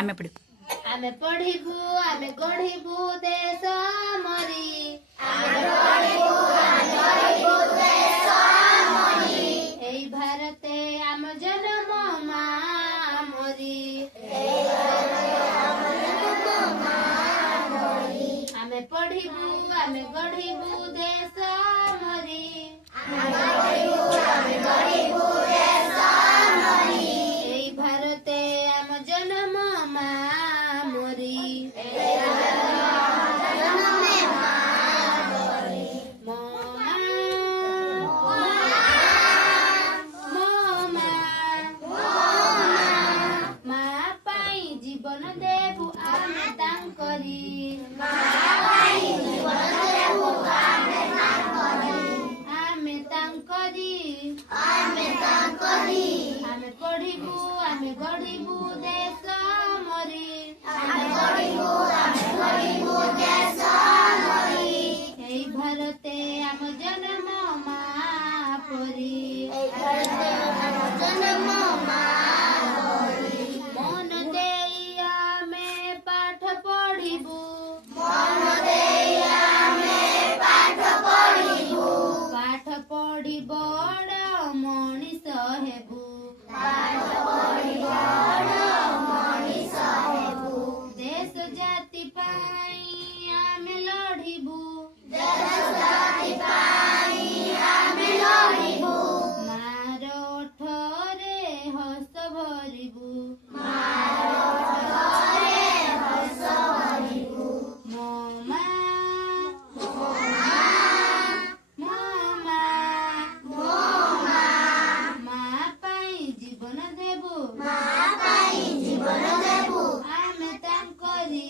आमे पढ़ू आमे पढ़िबू आमे गढ़िबू देश मरी एई भारते आम जन्म मा मरी आमे पढ़िबू आमे गढ़िबू देश मरी एई भारते आम जन्म मा मरी जीवन देबू आमे तांकरी आमे तांकरी आमे पढ़िबू आमे गढ़िबू देश मरी एई भारते आम जन्म मा परी मन देई आमे पाठ पढ़िबू पाठ पढ़ी बड़ मनीष हेबू देश जाति पाई आमे लढ़िबू मार ओठरे हस भरिबू मोमा माँ पाई जीवन देबू आमे तांकरी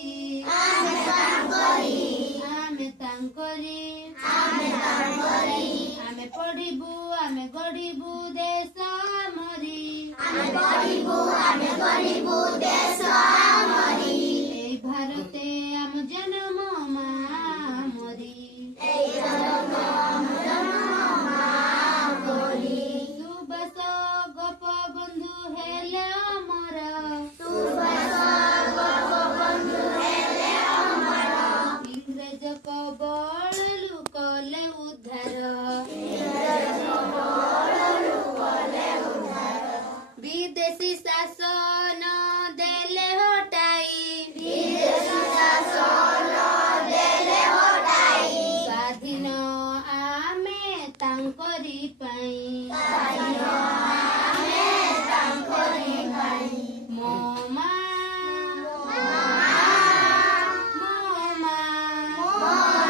आमे पढ़िबू आमे गढ़िबू देश मरी एई भारते आम जन्म मा मरी सुबास गोप बंधु हेले अमर इंग्रेज कबल लुकले उद्धार विदेशी शासन देले हटाई स्वाधीन आमे तांकरी पाई मोमा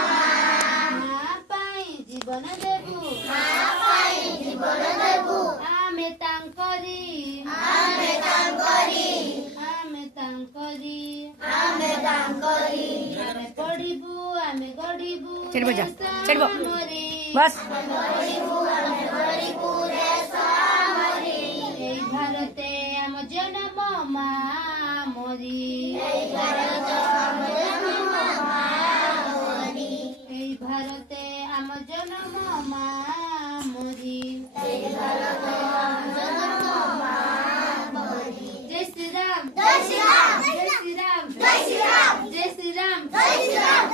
माँ पाई जीवन देबू आमे तांकरी आमे पढ़िबू आमे गढ़िबू चढ़बो जा, चढ़बो। मरी बस एई भारते आम जन्म मा मरी एई भारते आम जन्म मा मरी जय श्री राम जय श्री राम जय श्री राम जय श्री राम जय श्री राम।